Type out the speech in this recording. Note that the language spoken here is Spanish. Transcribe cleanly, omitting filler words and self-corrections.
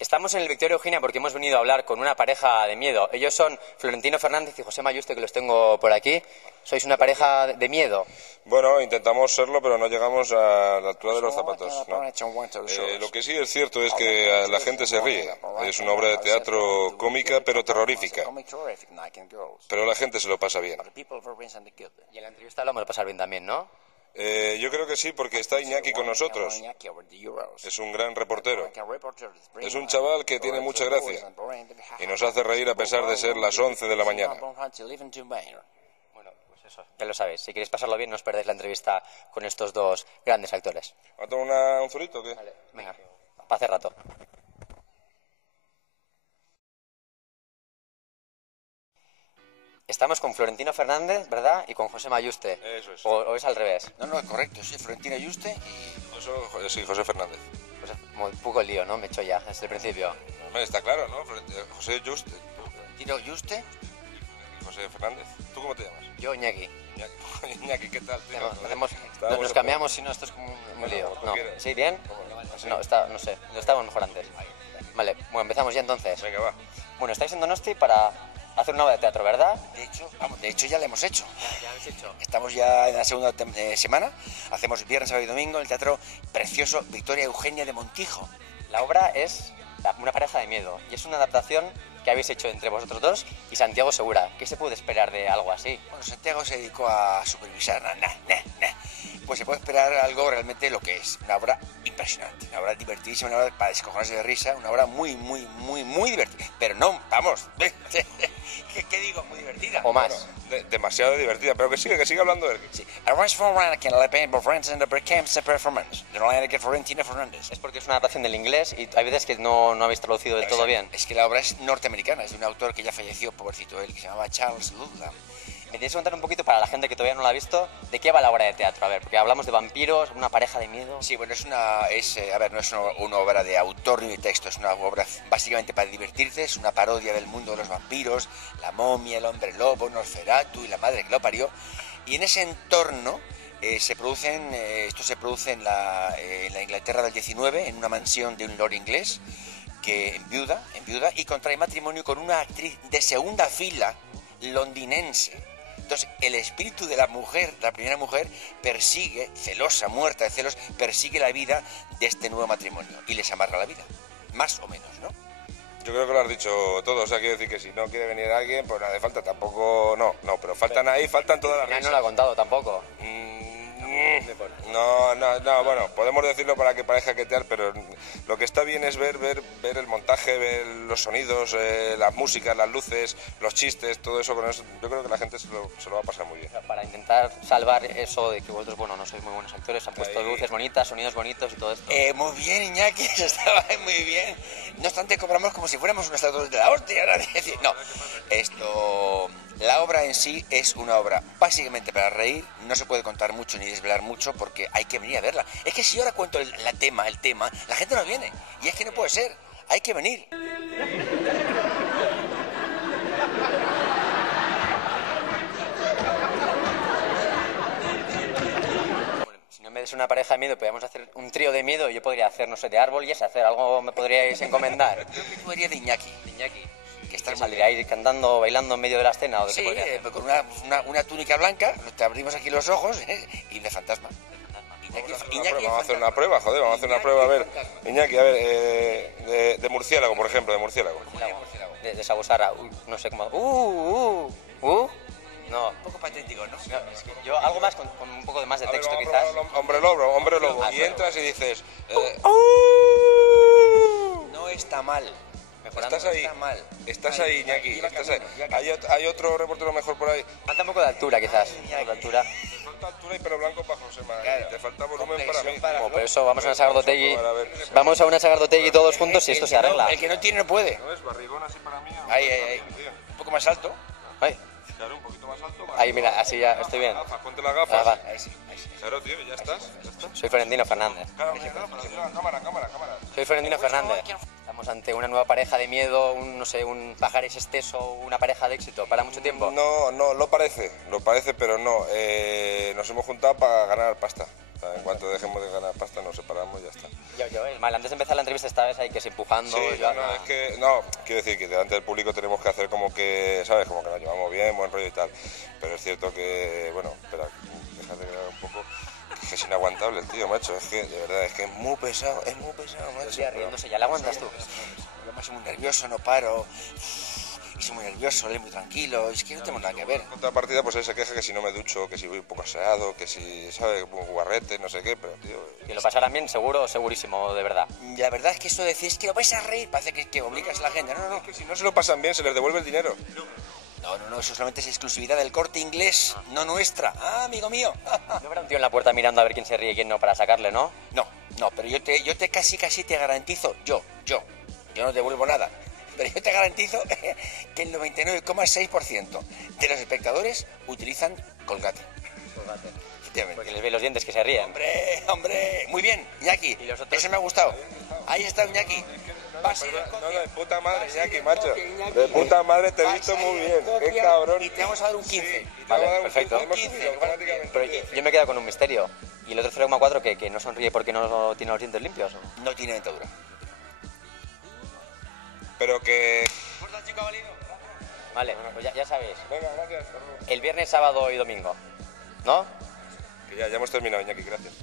Estamos en el Victoria Eugenia porque hemos venido a hablar con una pareja de miedo. Ellos son Florentino Fernández y José Mayuste, que los tengo por aquí. ¿Sois una pareja de miedo? Bueno, intentamos serlo, pero no llegamos a la altura de los zapatos, ¿no? Lo que sí es cierto es que la gente se ríe. Es una obra de teatro cómica, pero terrorífica. Pero la gente se lo pasa bien. Y en la entrevista lo vamos a pasar bien también, ¿no? Yo creo que sí, porque está Iñaki con nosotros. Es un gran reportero. Es un chaval que tiene mucha gracia y nos hace reír a pesar de ser las 11 de la mañana. Bueno, pues eso, ya lo sabéis. Si queréis pasarlo bien, no os perdéis la entrevista con estos dos grandes actores. ¿Va a tomar un zurito o qué? Vale, venga, para hace rato. Estamos con Florentino Fernández, ¿verdad? Y con José Mayuste. Eso es. ¿O es al revés? No, correcto, soy Florentino Yuste y... Sí, José Fernández. Pues un poco lío, ¿no? Me he hecho ya desde el principio. Hombre, está claro, ¿no? José Just Florentino Yuste. y José Fernández. ¿Tú cómo te llamas? Yo, Iñaki. Iñaki, ¿qué tal, tío? Nos cambiamos, si no, esto es como un lío. No. quieres? ¿Sí, bien? ¿Así? No, no sé, lo estábamos mejor antes. Vale, bueno, empezamos ya entonces. Venga, va. Bueno, estáis en Donosti para hacer una obra de teatro, ¿verdad? De hecho ya la hemos hecho. Ya habéis hecho. Estamos ya en la segunda semana. Hacemos viernes, sábado y domingo en el teatro precioso Victoria Eugenia de Montijo. La obra es una pareja de miedo y es una adaptación que habéis hecho entre vosotros dos y Santiago Segura. ¿Qué se puede esperar de algo así? Bueno, Santiago se dedicó a supervisar. Pues se puede esperar algo realmente lo que es. Una obra impresionante, una obra divertidísima, una obra para descojonarse de risa, una obra muy divertida. Pero no, vamos, ¿qué digo? Muy divertida. O más. Demasiado divertida, pero que siga hablando de él. Sí. Arrange for Ranakin, la pen for friends and the becomes the performance. De la manera que Florentino Fernández. Es porque es una adaptación del inglés y hay veces que no habéis traducido del todo bien. Es que la obra es norteamericana, es de un autor que ya falleció, pobrecito él, que se llamaba Charles Ludlam. ¿Me tienes que contar un poquito para la gente que todavía no la ha visto de qué va la obra de teatro? A ver, porque hablamos de vampiros, una pareja de miedo. Sí, bueno, no es una obra de autor ni de texto, es una obra básicamente para divertirse, es una parodia del mundo de los vampiros, la momia, el hombre lobo, Nosferatu y la madre que lo parió. Y en ese entorno esto se produce en la Inglaterra del 19, en una mansión de un lord inglés que enviuda y contrae matrimonio con una actriz de segunda fila londinense. Entonces, el espíritu de la mujer, la primera mujer, persigue, celosa, muerta de celos, persigue la vida de este nuevo matrimonio y les amarra la vida, más o menos, ¿no? Yo creo que lo has dicho todo, o sea, quiero decir que si no quiere venir alguien, pues no hace falta, tampoco, no, pero faltan todas las Ya risas. no lo ha contado tampoco. No, bueno, podemos decirlo para que parezca que tal, pero lo que está bien es ver el montaje, ver los sonidos, las músicas, las luces, los chistes, todo eso, con eso yo creo que la gente se lo va a pasar muy bien. Para intentar salvar eso de que vosotros, bueno, no sois muy buenos actores, han puesto Ahí. luces bonitas, sonidos bonitos y todo esto. Muy bien, Iñaki, eso estaba muy bien. No obstante, cobramos como si fuéramos unos actores de la hostia, ¿no? Es decir, no, la obra en sí es una obra básicamente para reír, no se puede contar mucho ni desvelar mucho porque hay que venir a verla. Es que si yo ahora cuento el tema, la gente no viene. Y es que no puede ser, hay que venir. Si no me des una pareja de miedo, podríamos hacer un trío de miedo. Yo podría hacer, no sé, de árbol y hacer algo, me podríais encomendar. Creo que tú harías de Iñaki. Iñaki, Que estás muy saldría ahí cantando, bailando en medio de la escena. ¿O de qué Sí, podría hacer? con una túnica blanca, te abrimos aquí los ojos y de fantasma. Vamos a hacer una prueba, joder, vamos a hacer una prueba, a ver, Iñaki, a ver, de murciélago, por ejemplo, de murciélago. De Sabusara, no sé cómo. No. Un poco patético, ¿no? No, es que yo algo más con un poco de más de A ver, texto, vamos a quizás. probar hombre lobo, y entras y dices, No está mal. Mejorando. estás ahí, Iñaki, estás ahí. Hay otro reportero mejor por ahí. Falta un poco de altura, quizás. Un poco de altura. Te falta altura y pelo blanco para Josema, Claro. y te falta volumen para mí. Bueno, por eso vamos a una Sagardotegui. A ver. Vamos a una Sagardotegui todos juntos y esto se arregla. El que no tiene no puede. ¿No es barrigón así para mí? Ahí. Un poco más alto. Ay, Claro, un poquito más alto. ahí, mira, así ya estoy bien. Gafas, ponte las gafas. Ahí sí. Claro, tío, ya estás. Soy Florentino Fernández. Claro, cámara. Soy Florentino Fernández. Estamos ante una nueva pareja de miedo, un pajares esteso, una pareja de éxito para mucho tiempo. No, lo parece, pero no. Nos hemos juntado para ganar pasta. O sea, en cuanto dejemos de ganar pasta nos separamos y ya está. Mal, antes de empezar la entrevista esta vez hay que ir empujando. Sí, es que, no, quiero decir que delante del público tenemos que hacer como que, ¿sabes? Como que nos llevamos bien, buen rollo y tal. Pero es cierto que, bueno, espera, déjate de grabar un poco. Es que es inaguantable el tío, macho. Es que, de verdad, es que es muy pesado, macho. Ya riéndose, ¿ya le aguantas tú? Yo soy muy nervioso, no paro. Y soy muy nervioso, él es muy tranquilo. Es que no tengo nada que ver. En contrapartida, pues él se queja que si no me ducho, que si voy un poco aseado, que si, ¿sabes? Un guarrete, no sé qué, pero, tío... Que lo pasarán bien, seguro, segurísimo, de verdad. La verdad es que eso de decir, es que lo vais a reír, parece que obligas a la gente. No. Es que si no se lo pasan bien, se les devuelve el dinero. No, eso solamente es exclusividad del Corte Inglés, no nuestra. Ah, amigo mío. No habrá un tío en la puerta mirando a ver quién se ríe y quién no para sacarle, ¿no? No, pero yo te casi te garantizo, yo no devuelvo nada, pero yo te garantizo que el 99,6% de los espectadores utilizan Colgate. Porque les ve los dientes que se ríen. Hombre, muy bien, Iñaki, eso me ha gustado. Ahí está Iñaki. No, de puta madre, Iñaki, macho. De puta madre, te he visto muy bien. Qué cabrón. Y te vamos a dar un 15. Vale, perfecto. Pero yo me he quedado con un misterio. ¿Y el otro 0,4 que no sonríe porque no tiene los dientes limpios? No tiene dentadura. Pero que... Vale, pues ya sabéis. Venga, gracias. El viernes, sábado y domingo, ¿no? Que ya hemos terminado, Iñaki, gracias.